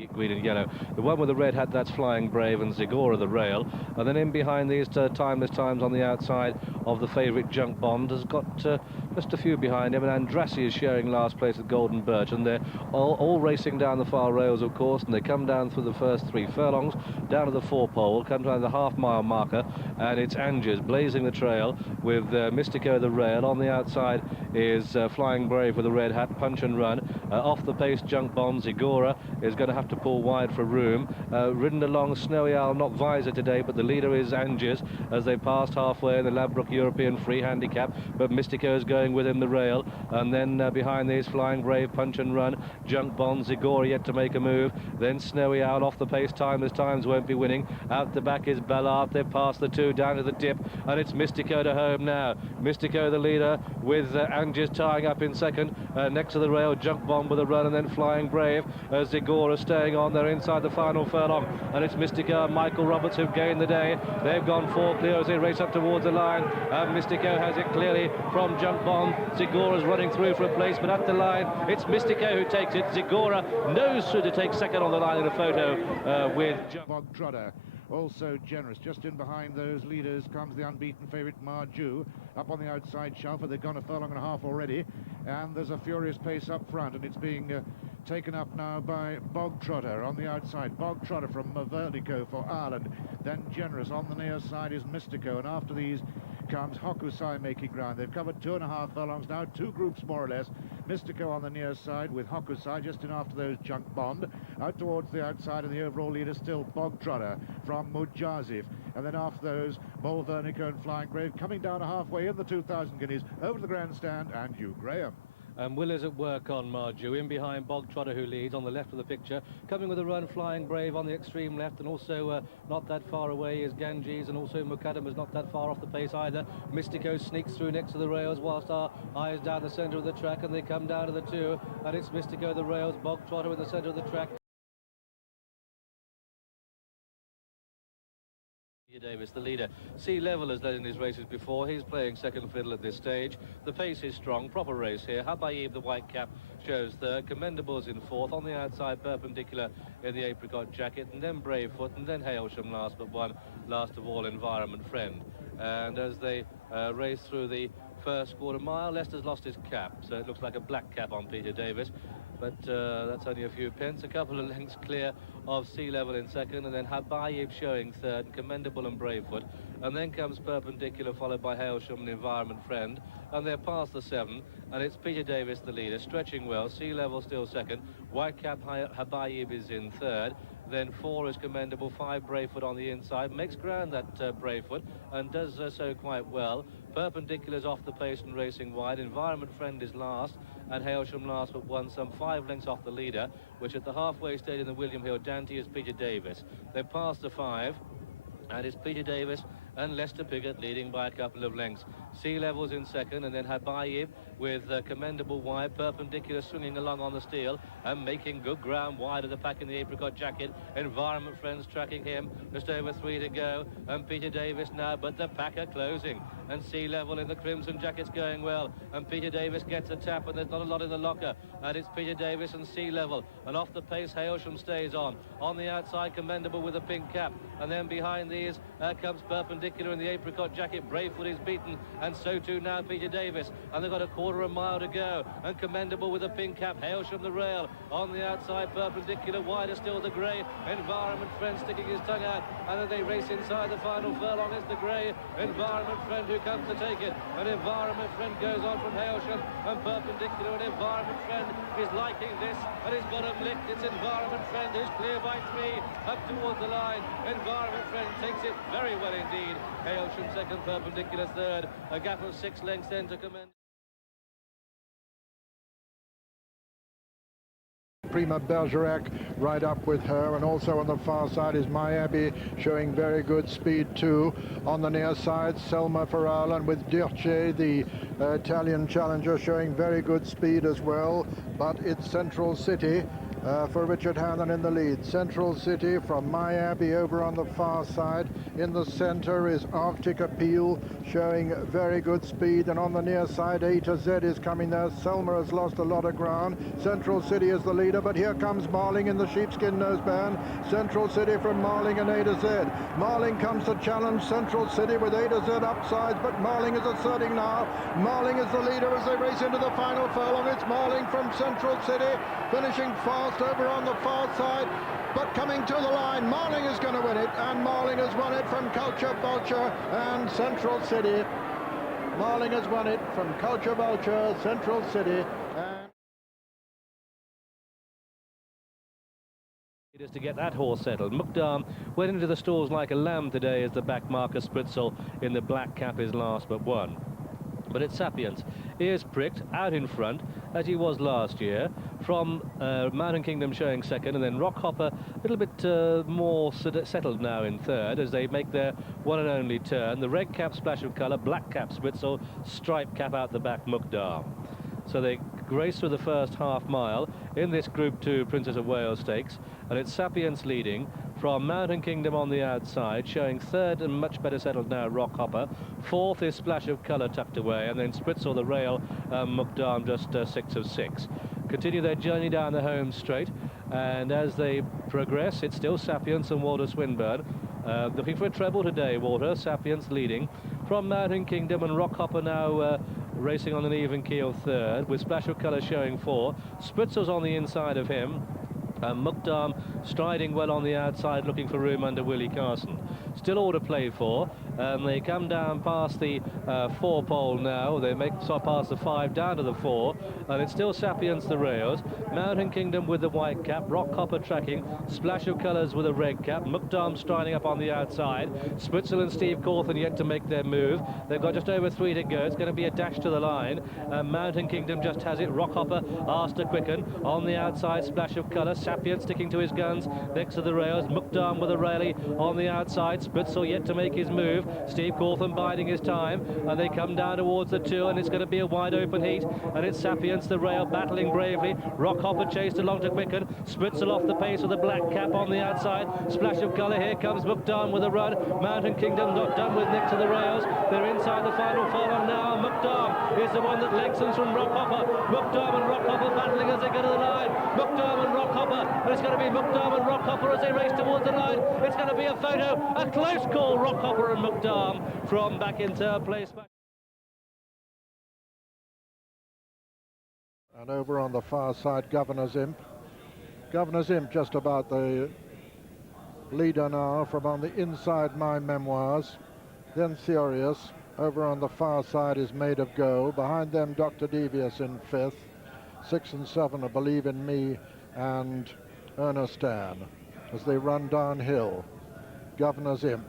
the green and yellow. The one with the red hat, that's Flying Brave, and Zigora the rail. And then in behind these Timeless Times on the outside of the favourite Junk Bond has got just a few behind him, and Andrassy is sharing last place at Golden Birch, and they're all racing down the far rails, of course, and they come down through the first 3 furlongs, down to the 4-pole, come down the half-mile marker, and it's Angers blazing the trail with Mystiko the rail. On the outside is Flying Brave with a red hat, Punch and Run. Off the pace, Junk Bond, Zigora is going to have to pull wide for room. Ridden along, Snowy Owl, not Visor today, but the leader is Angers as they passed halfway in the Ladbroke European Free Handicap, but Mystiko is going with him the rail, and then behind these Flying Brave, Punch and Run, Junk Bond, Zigora yet to make a move, then Snowy Owl off the pace. Timeless Times won't be winning. Out the back is Ballard. They've passed the 2 down to the dip, and it's Mystiko to home now. Mystiko the leader with Angers tying up in second. Next to the rail, Junk Bond with a run, and then Flying Brave. Zigora staying on. They're inside the final furlong, and it's Mystiko and Michael Roberts who've gained the day. They've gone 4 clear as they race up towards the line. Mystiko has it clearly from Junk Bond. Zigora's running through for a place, but at the line, it's Mystiko who takes it. Zigora knows who to take second on the line in a photo with Bog Trotter. Also generous. Just in behind those leaders comes the unbeaten favourite Marju. Up on the outside, Shalfa. They've gone a furlong and a half already, and there's a furious pace up front, and it's being taken up now by Bog Trotter on the outside. Bog Trotter from Vernico for Ireland. Then generous. On the near side is Mystiko, and after these comes Hokusai making ground. They've covered 2.5 furlongs now, 2 groups more or less. Mystiko on the near side with Hokusai just in after those Junk Bond. Out towards the outside, and the overall leader still Bog Trotter from Mujazif. And then after those, Mole Vernico and Flying Brave coming down halfway in the 2,000 guineas over the grandstand, and Hugh Graham. And Will is at work on Marju, in behind Bog Trotter, who leads on the left of the picture. Coming with a run, Flying Brave on the extreme left, and also not that far away is Ganges, and also Mukadam is not that far off the pace either. Mystiko sneaks through next to the rails, whilst our eyes down the centre of the track, and they come down to the 2, and it's Mystiko the rails, Bog Trotter in the centre of the track. Davis, the leader. Sea Level has led in his races before. He's playing second fiddle at this stage. The pace is strong. Proper race here. Habaib, the white cap, shows third. Commendables in fourth. On the outside, Perpendicular in the apricot jacket, and then Bravefoot, and then Hailsham last but one. Last of all, Environment Friend. And as they race through the first quarter mile, Leicester's lost his cap, so it looks like a black cap on Peter Davis. But that's only a few pence. A couple of lengths clear of Sea Level in second, and then Habaib showing third, Commendable and Bravefoot. And then comes Perpendicular, followed by Hailsham and Environment Friend. And they're past the 7, and it's Peter Davis, the leader, stretching well. Sea Level still second. White cap Habaib is in third. Then 4 is Commendable, 5 Bravefoot on the inside. Makes ground that Bravefoot, and does so quite well. Perpendicular's off the pace and racing wide. Environment Friend is last, and Hailsham last but one, some 5 lengths off the leader, which at the halfway stage in the William Hill Dante is Peter Davis. They've passed the 5, and it's Peter Davis and Lester Piggott leading by a couple of lengths. Sea Level's in second, and then Habaib with Commendable wide, Perpendicular swinging along on the steel and making good ground wide of the pack in the apricot jacket. Environment Friends tracking him, just over 3 to go, and Peter Davis now, but the pack are closing, and Sea Level in the crimson jacket's going well, and Peter Davis gets a tap, and there's not a lot in the locker, and it's Peter Davis and Sea Level, and off the pace Hailsham stays on the outside, Commendable with a pink cap, and then behind these comes Perpendicular in the apricot jacket. Bravefoot is beaten, and so too now Peter Davis, and they've got a quarter of a mile to go, and Commendable with a pink cap. Hailsham the rail on the outside, Perpendicular wider still the grey. Environment Friend sticking his tongue out, and then they race inside the final furlong. It's the grey Environment Friend who comes to take it, and Environment Friend goes on from Hailsham and Perpendicular, and Environment Friend is liking this, and he's got him licked. It's Environment Friend who's clear by 3 up towards the line. Environment Friend takes it very well indeed. Hailsham second, Perpendicular third, a gap of 6 lengths then to commend. Prima Bergerac right up with her, and also on the far side is Miami showing very good speed too. On the near side, Selma for Ireland with Dirce, the Italian challenger, showing very good speed as well, but it's Central City for Richard Hannon in the lead. Central City from My Abbey over on the far side. In the center is Arctic Appeal, showing very good speed, and on the near side A to Z is coming there. Selma has lost a lot of ground. Central City is the leader, but here comes Marling in the sheepskin noseband. Central City from Marling and A to Z. Marling comes to challenge Central City with A to Z upsides, but Marling is asserting now. Marling is the leader as they race into the final furlong. It's Marling from Central City, finishing fast over on the far side, but coming to the line. Marling is going to win it, and Marling has won it from Culture Vulture and Central City. Marling has won it from Culture Vulture, Central City. It is to get that horse settled. Mukdam went into the stalls like a lamb today as the back marker Spritzel in the black cap is last but one. But it's Sapience. Ears pricked, out in front, as he was last year. From Mountain Kingdom showing second, and then Rockhopper a little bit more settled now in third as they make their one and only turn. The red cap splash of colour, black cap Spritzel, stripe cap out the back Mukdam. So they race through the first half mile in this Group 2 Princess of Wales Stakes, and it's Sapience leading from Mountain Kingdom on the outside, showing third and much better settled now Rockhopper. Fourth is Splash of Colour tucked away, and then Spritzel the rail, Mukdam just 6 of 6. Continue their journey down the home straight, and as they progress, it's still Sapience and Walter Swinburne. Looking for a treble today, Walter. Sapience leading from Mountain Kingdom, and Rockhopper now racing on an even keel third, with Splash of Colour showing 4. Spritzel's on the inside of him. Mukdam striding well on the outside, looking for room under Willie Carson. Still all to play for. They come down past the 4 pole now. They make past the 5 down to the 4, and it's still Sapience the rails. Mountain Kingdom with the white cap, Rockhopper tracking, Splash of Colours with a red cap, Mukdam striding up on the outside. Spritzel and Steve Cawthon yet to make their move. They've got just over 3 to go. It's going to be a dash to the line. Mountain Kingdom just has it. Rockhopper asked to quicken. On the outside, Splash of Colour. Sapience sticking to his guns next to the rails. Mukdam with a rally on the outside. Spritzel yet to make his move. Steve Cawthon biding his time, and they come down towards the 2, and it's going to be a wide open heat, and it's Sapience the rail battling bravely. Rockhopper chased along to quicken. Spritzel off the pace with the black cap on the outside. Splash of Colour. Here comes Mukdam with a run. Mountain Kingdom not done with next to the rails. They're inside the final furlong now. Mukdam is the one that lengthens from Rockhopper. Mukdam and Rockhopper battling as they go to the line. Mukdam and Rockhopper, and it's going to be Mukdam and Rockhopper as they race towards the line. It's going to be a photo, a close call, Rockhopper and Mukdam from back in third place. And over on the far side, Governor's Imp. Governor's Imp just about the leader now from on the inside, My Memoirs. Then Furious. Over on the far side is Made of Gold. Behind them, Dr. Devious in 5th. 6 and 7 are Believe in Me and Ernestan as they run downhill. Governor's Imp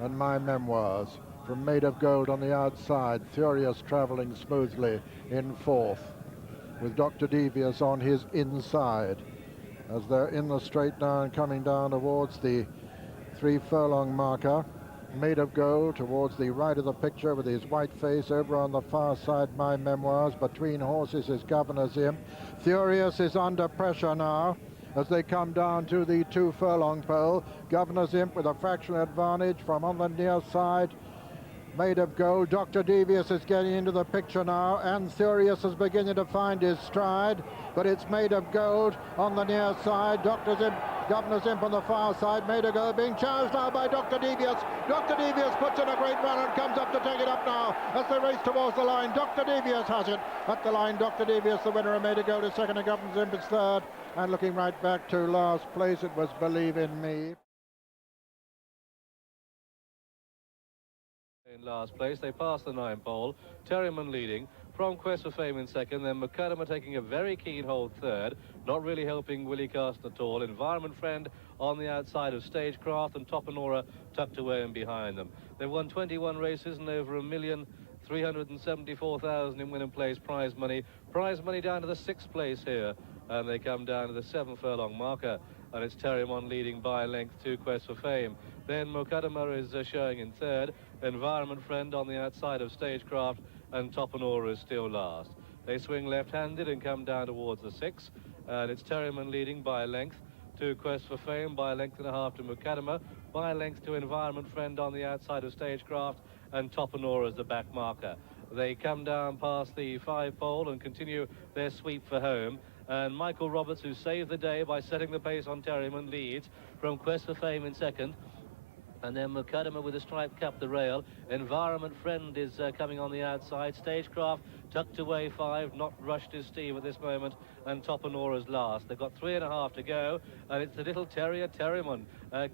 and My Memoirs from Made of Gold on the outside. Furious travelling smoothly in 4th, with Dr. Devious on his inside as they're in the straight now and coming down towards the 3 furlong marker. Made of Gold towards the right of the picture with his white face. Over on the far side, My Memoirs. Between horses is Governor's Imp. Furious is under pressure now as they come down to the 2 furlong pole. Governor's Imp with a fractional advantage from on the near side. Made of Gold. Dr. Devious is getting into the picture now, and Furious is beginning to find his stride, but it's Made of Gold on the near side. Governor's Imp on the far side. Made of Gold being challenged now by Dr. Devious. Dr. Devious puts in a great run and comes up to take it up now as they race towards the line. Dr. Devious has it at the line. Dr. Devious, the winner, of Made of Gold, is second, and Governor's Imp is third. And looking right back to last place, it was Believe in Me. In last place, they passed the 9 pole. Terimon leading from Quest for Fame in second, then McCudden taking a very keen hold third, not really helping Willie Carson at all. Environment Friend on the outside of Stagecraft, and Topanora tucked away and behind them. They've won 21 races and over 1,374,000 in win and place prize money. Prize money down to the 6th place here, and they come down to the 7 furlong marker, and it's Terimon leading by a length to Quest for Fame. Then Mokadama is showing in third. Environment Friend on the outside of Stagecraft, and Topanora is still last. They swing left-handed and come down towards the 6, And it's Terimon leading by a length to Quest for Fame, by a length and a half to Mukadama, by a length to Environment Friend on the outside of Stagecraft, and Topanora as the back marker. They come down past the 5-pole and continue their sweep for home. And Michael Roberts, who saved the day by setting the pace on Terimon, leads from Quest for Fame in second. And then Mukadama with a stripe cap the rail. Environment Friend is coming on the outside. Stagecraft tucked away 5, not rushed as Steve at this moment, and Topanora's last. They've got 3.5 to go, and it's the little terrier Terimon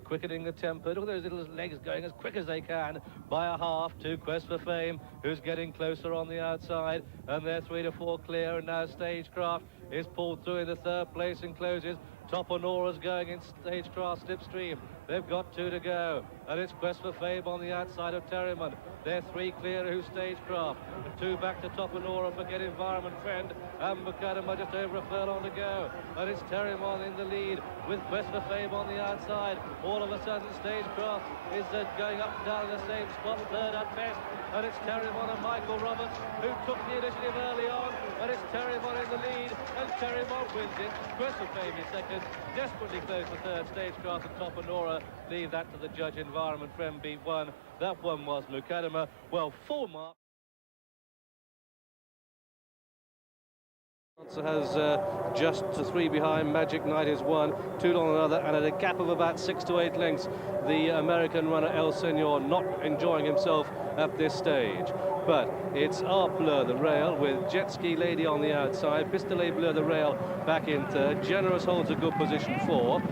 quickening the tempo. Look at those little legs going as quick as they can by a half to Quest for Fame, who's getting closer on the outside, and they're 3 to 4 clear, and now Stagecraft is pulled through in the third place and closes. Topanora's going in Stagecraft slipstream. They've got 2 to go, and it's Quest for Fame on the outside of Terimon. They're 3 clear who's Stagecraft, and 2 back to Topanora for Get Environment Friend, and Mukadama just over a furlong to go, and it's Terimon in the lead with Quest for Fame on the outside. All of a sudden Stagecraft is going up and down in the same spot, third at best, and it's Terimon and Michael Roberts who took the initiative early on, and it's Terimon in the lead, and Terimon wins it. Quest for Fame is second, desperately close to third. Stagecraft and Topanora leave that to the judge. Environment Friend beat 1. That one was Mukadama. Well, 4 marks. Has just 3 behind. Magic Knight is 1, Toulon another, and at a gap of about 6 to 8 lengths, the American runner El Senor not enjoying himself at this stage. But it's Art Bleu the rail with Jet Ski Lady on the outside, Pistolet Bleu the rail back in third, Generous holds a good position 4.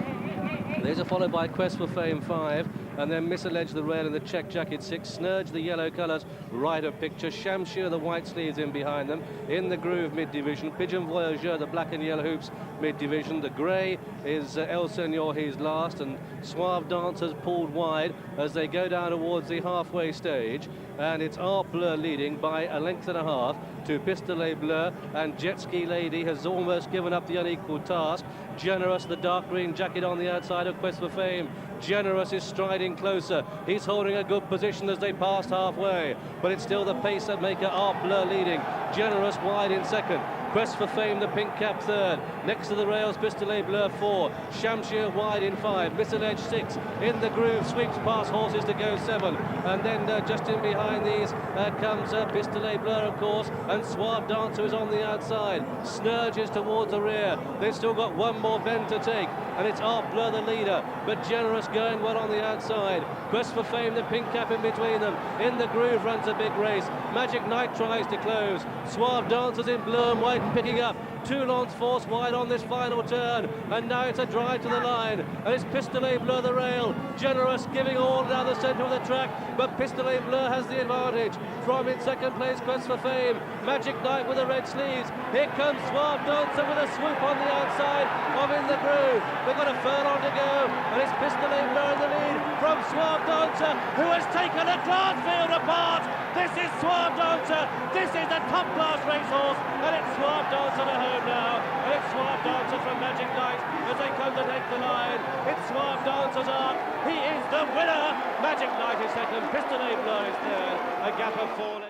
These are followed by Quest for Fame 5, and then Misalledge the rail in the check jacket 6, Snurge the yellow colours right of picture, Shamshir the white sleeves in behind them, in the groove mid-division, Pigeon Voyageur the black and yellow hoops mid-division, the grey is El Senor, he's last, and Suave Dancer's pulled wide as they go down towards the halfway stage, and it's Art Bleu leading by a length and a half to Pistolet Bleu, and Jet Ski Lady has almost given up the unequal task. Generous, the dark green jacket on the outside of Quest for Fame. Generous is striding closer. He's holding a good position as they pass halfway, but it's still the pace that maker Art Bleu leading. Generous wide in second. Quest for Fame, the pink cap third. Next to the rails, Pistolet Bleu 4. Shamshir wide in 5. Misalledge 6. In the groove, sweeps past horses to go 7. And then just in behind these comes Pistolet Bleu, of course, and Suave Dancer is on the outside. Snurge is towards the rear. They've still got one more bend to take, and it's Art Bleu the leader, but Generous going well on the outside. Quest for Fame, the pink cap in between them. In the groove runs a big race. Magic Knight tries to close. Suave Dancer's in blue and white picking up. Toulon's force wide on this final turn, and now it's a drive to the line, and it's Pistolet Bleu the rail. Generous giving all down the centre of the track, but Pistolet Bleu has the advantage. From in second place, Quest for Fame, Magic Knight with the red sleeves. Here comes Suave Dancer with a swoop on the outside of In the Groove. They've got a furlong to go, and it's Pistolet Bleu in the lead from Suave Dancer, who has taken a glass field apart. This is Suave Dancer. This is a top-class racehorse, and it's Suave Dancer to home now. And it's Suave Dancer from Magic Knight as they come to take the line. It's Suave Dancer's arc. He is the winner. Magic Knight is second. Pistolet Bleu is third. A gap of 4.